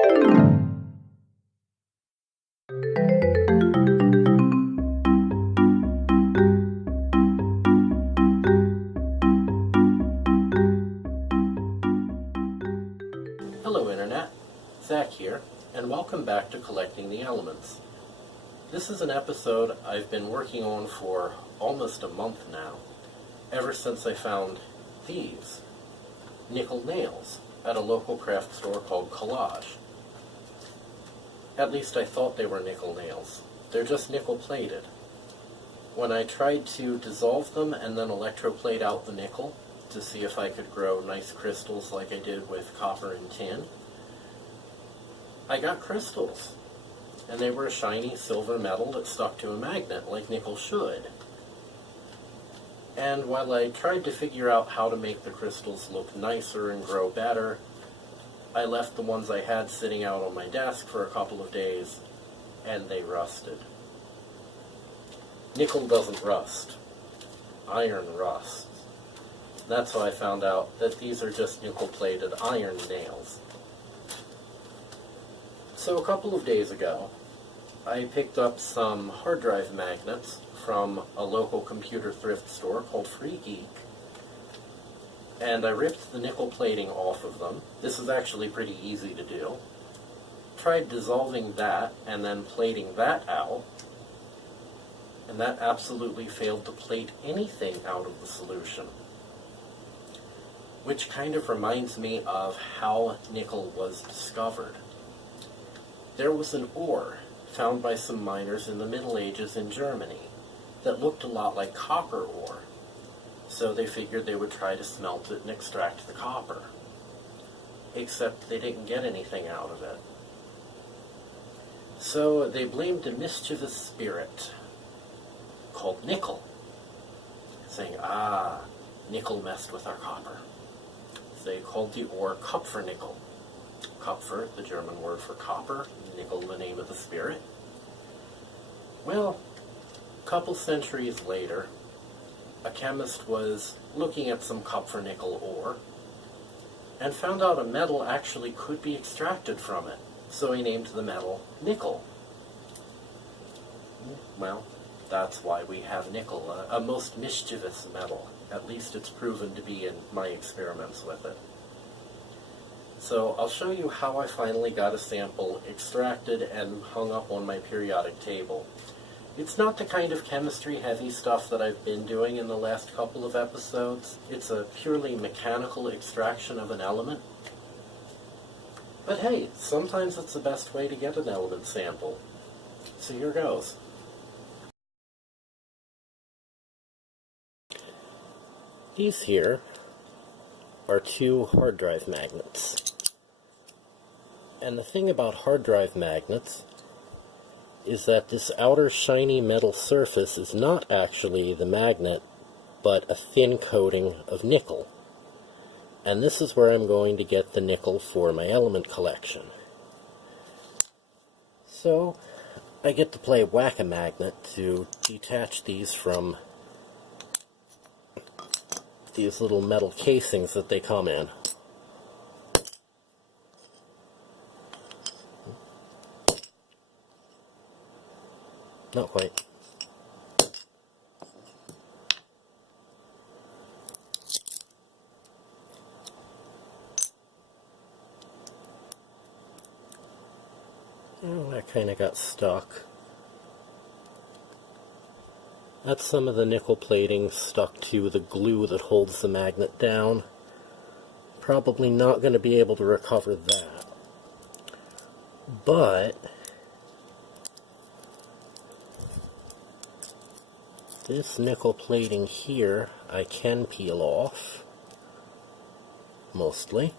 Hello Internet, Zach here, and welcome back to Collecting the Elements. This is an episode I've been working on for almost a month now, ever since I found these nickel nails at a local craft store called Collage. At least I thought they were nickel nails. They're just nickel plated. When I tried to dissolve them and then electroplate out the nickel to see if I could grow nice crystals like I did with copper and tin, I got crystals. And they were a shiny silver metal that stuck to a magnet like nickel should. And while I tried to figure out how to make the crystals look nicer and grow better, I left the ones I had sitting out on my desk for a couple of days, and they rusted. Nickel doesn't rust. Iron rusts. That's how I found out that these are just nickel-plated iron nails. So a couple of days ago, I picked up some hard drive magnets from a local computer thrift store called Free Geek, and I ripped the nickel plating off of them. This is actually pretty easy to do. Tried dissolving that and then plating that out, and that absolutely failed to plate anything out of the solution. Which kind of reminds me of how nickel was discovered. There was an ore found by some miners in the Middle Ages in Germany that looked a lot like copper ore, so they figured they would try to smelt it and extract the copper. Except they didn't get anything out of it. So they blamed a mischievous spirit called nickel, saying, nickel messed with our copper. So they called the ore Kupfernickel. Kupfer, the German word for copper, nickel, the name of the spirit. Well, a couple centuries later, a chemist was looking at some Kupfernickel ore and found out a metal actually could be extracted from it. So he named the metal nickel. Well, that's why we have nickel, a most mischievous metal. At least it's proven to be in my experiments with it. So I'll show you how I finally got a sample extracted and hung up on my periodic table. It's not the kind of chemistry-heavy stuff that I've been doing in the last couple of episodes. It's a purely mechanical extraction of an element. But hey, sometimes it's the best way to get an element sample. So here goes. These here are two hard drive magnets. And the thing about hard drive magnets is that this outer shiny metal surface is not actually the magnet, but a thin coating of nickel. And this is where I'm going to get the nickel for my element collection. So I get to play whack-a-magnet to detach these from these little metal casings that they come in. Not quite. Oh, that kind of got stuck. That's some of the nickel plating stuck to the glue that holds the magnet down. Probably not going to be able to recover that. But this nickel plating here I can peel off, mostly.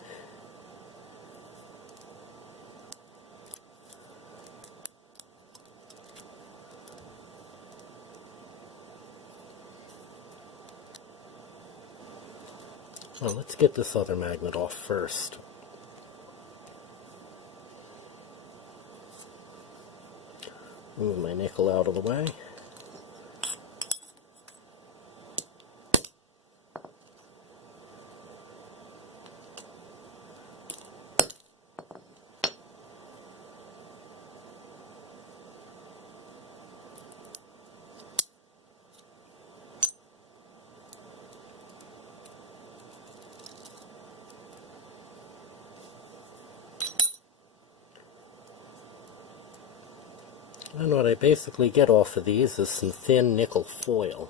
Well, let's get this other magnet off first. Move my nickel out of the way. And what I basically get off of these is some thin nickel foil.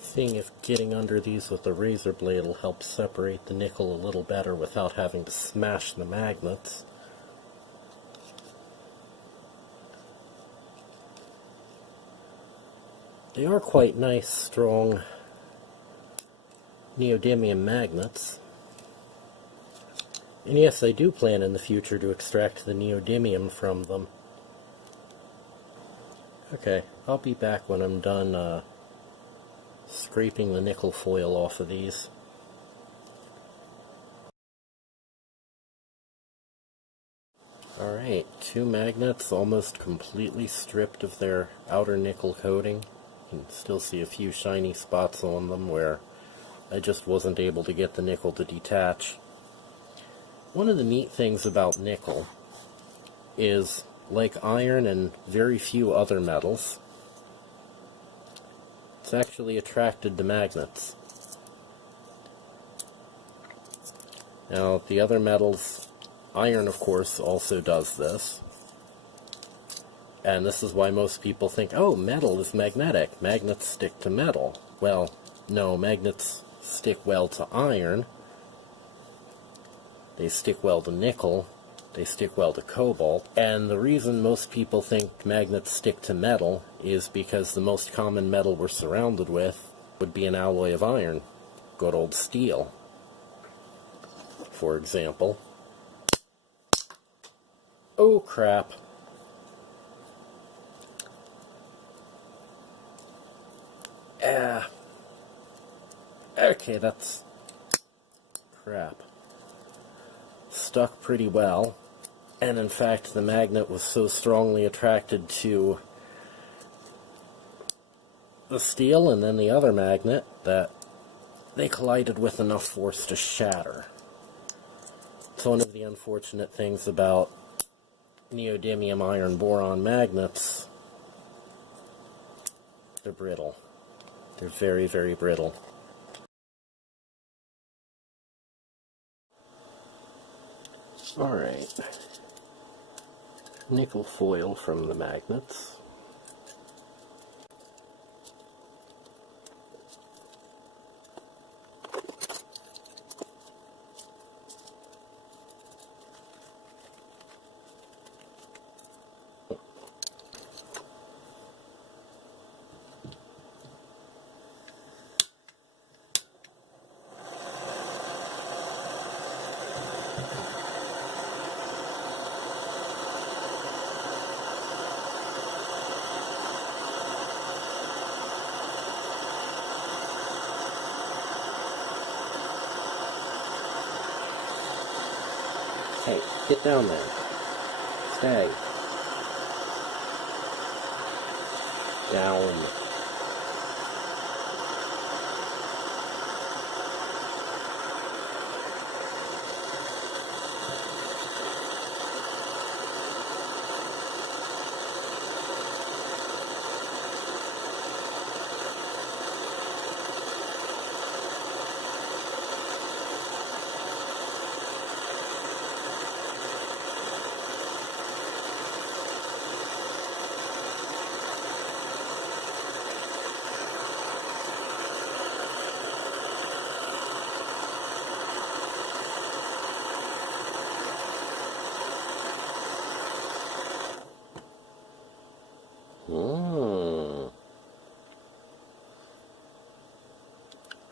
Seeing if getting under these with a razor blade will help separate the nickel a little better without having to smash the magnets. They are quite nice, strong neodymium magnets. And yes, I do plan in the future to extract the neodymium from them. Okay, I'll be back when I'm done scraping the nickel foil off of these. Alright, 2 magnets almost completely stripped of their outer nickel coating. You can still see a few shiny spots on them where I just wasn't able to get the nickel to detach. One of the neat things about nickel is, like iron and very few other metals, it's actually attracted to magnets. Now, the other metals, iron, of course, also does this. And this is why most people think, oh, metal is magnetic. Magnets stick to metal. Well, no, magnets stick well to iron. They stick well to nickel. They stick well to cobalt. And the reason most people think magnets stick to metal is because the most common metal we're surrounded with would be an alloy of iron. Good old steel, for example. Oh, crap. Okay, that's crap. Stuck pretty well. And in fact, the magnet was so strongly attracted to the steel and then the other magnet that they collided with enough force to shatter. It's one of the unfortunate things about neodymium iron boron magnets. They're brittle. They're very, very brittle. Alright. Nickel foil from the magnets. Hey, get down there. Stay. Down.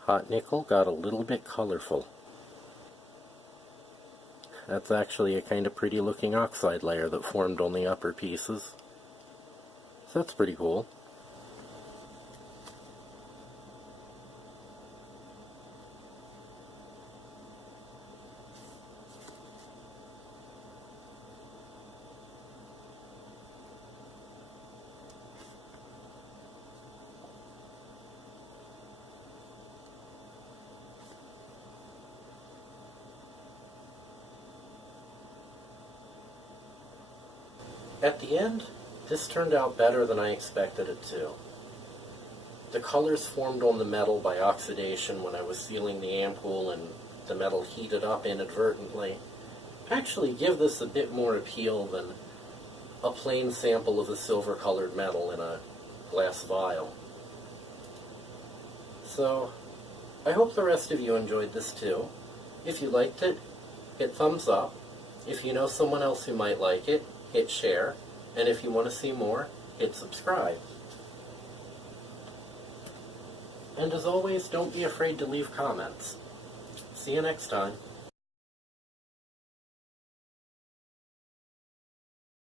Hot nickel got a little bit colorful. That's actually a kind of pretty looking oxide layer that formed on the upper pieces. So that's pretty cool. At the end, this turned out better than I expected it to. the colors formed on the metal by oxidation when I was sealing the ampule and the metal heated up inadvertently actually give this a bit more appeal than a plain sample of the silver-colored metal in a glass vial. So, I hope the rest of you enjoyed this too. If you liked it, hit thumbs up. If you know someone else who might like it, hit share. And if you want to see more, hit subscribe. And as always, don't be afraid to leave comments. See you next time.